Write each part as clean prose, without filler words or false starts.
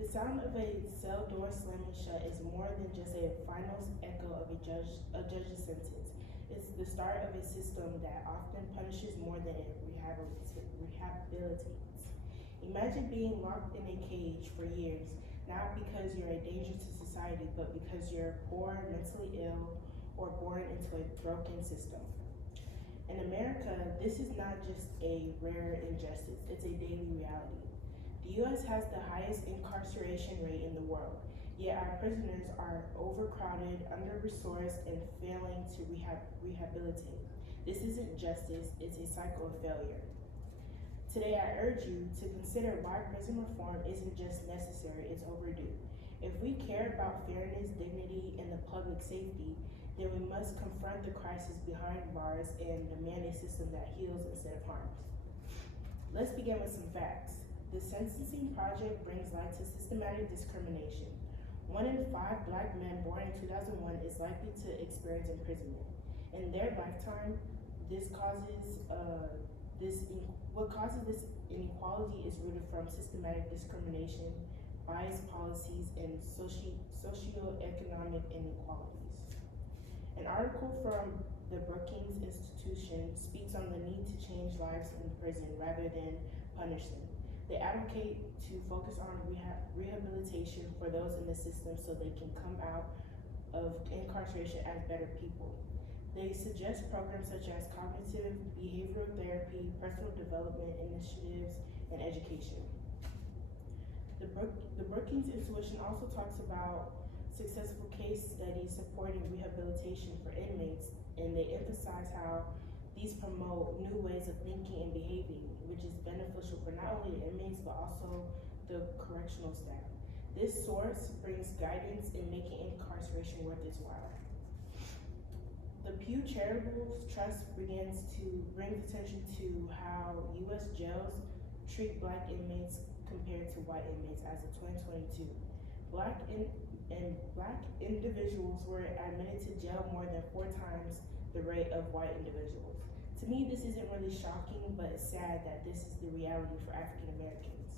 The sound of a cell door slamming shut is more than just a final echo of a judge's sentence. It's the start of a system that often punishes more than it rehabilitates. Imagine being locked in a cage for years, not because you're a danger to society, but because you're poor, mentally ill, or born into a broken system. In America, this is not just a rare injustice, it's a daily reality. The U.S. has the highest incarceration rate in the world, yet our prisoners are overcrowded, under-resourced, and failing to rehabilitate. This isn't justice, it's a cycle of failure. Today, I urge you to consider why prison reform isn't just necessary, it's overdue. If we care about fairness, dignity, and the public safety, then we must confront the crisis behind bars and demand a system that heals instead of harms. Let's begin with some facts. The Sentencing Project brings light to systematic discrimination. 1 in 5 Black men born in 2001 is likely to experience imprisonment. In their lifetime, what causes this inequality is rooted from systematic discrimination, biased policies, and socioeconomic inequalities. An article from the Brookings Institution speaks on the need to change lives in prison rather than punish them. They advocate to focus on rehabilitation for those in the system so they can come out of incarceration as better people. They suggest programs such as cognitive behavioral therapy, personal development initiatives, and education. The Brookings Institution also talks about successful case studies supporting rehabilitation for inmates, and they emphasize how these promote new ways of thinking and behaving, which is beneficial for not only the inmates but also the correctional staff. This source brings guidance in making incarceration worth its while. The Pew Charitable Trust begins to bring attention to how U.S. jails treat Black inmates compared to white inmates as of 2022. Black individuals were admitted to jail more than 4 times the rate of white individuals. To me, this isn't really shocking, but it's sad that this is the reality for African Americans.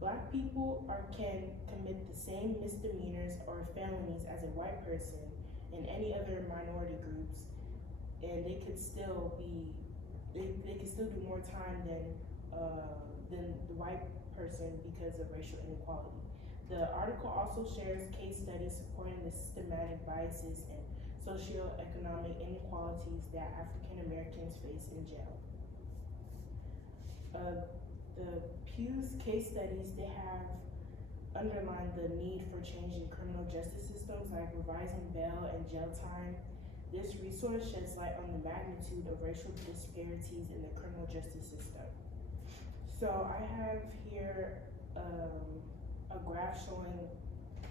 Black people can commit the same misdemeanors or felonies as a white person and any other minority groups, and they could still do more time than the white person because of racial inequality. The article also shares case studies supporting the systematic biases and socioeconomic inequalities that African Americans face in jail. The Pew's case studies, they have underlined the need for changing criminal justice systems like revising bail and jail time. This resource sheds light on the magnitude of racial disparities in the criminal justice system. So I have here a graph showing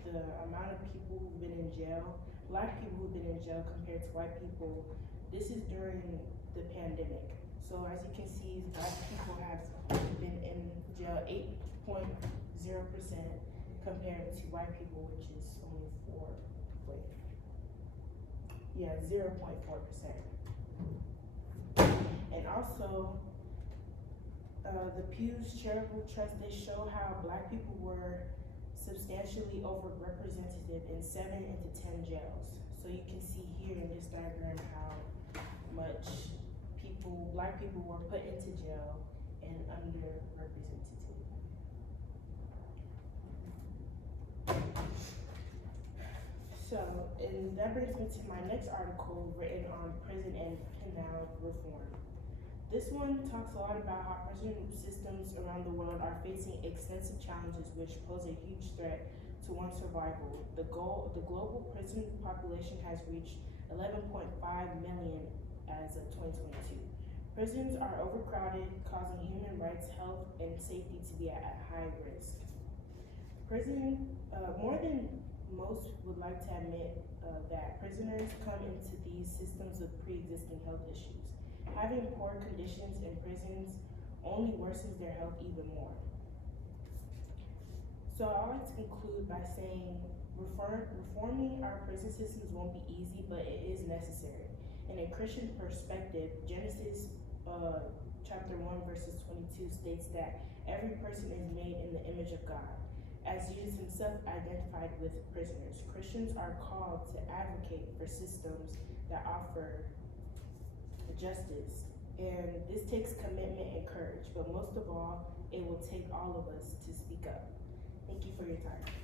the amount of people who've been in jail, Black people who've been in jail compared to white people. This is during the pandemic. So as you can see, Black people have been in jail 8.0% compared to white people, which is only 0.4%. And also, the Pew's Charitable Trust, they show how Black people were substantially overrepresented in 7 into 10 jails. So you can see here in this diagram how much Black people were put into jail and underrepresented. So, and that brings me to my next article written on prison and penal reform. This one talks a lot about how prison systems around the world are facing extensive challenges which pose a huge threat to one's survival. The global prison population has reached 11.5 million as of 2022. Prisons are overcrowded, causing human rights, health, and safety to be at high risk. More than most would like to admit that prisoners come into these systems with pre-existing health issues. Having poor conditions in prisons only worsens their health even more. So I like to conclude by saying reforming our prison systems won't be easy, but it is necessary. In a Christian perspective, Genesis chapter 1 verses 22 states that every person is made in the image of God. as Jesus himself identified with prisoners. Christians are called to advocate for systems that offer justice. And this takes commitment and courage, but most of all, it will take all of us to speak up. Thank you for your time.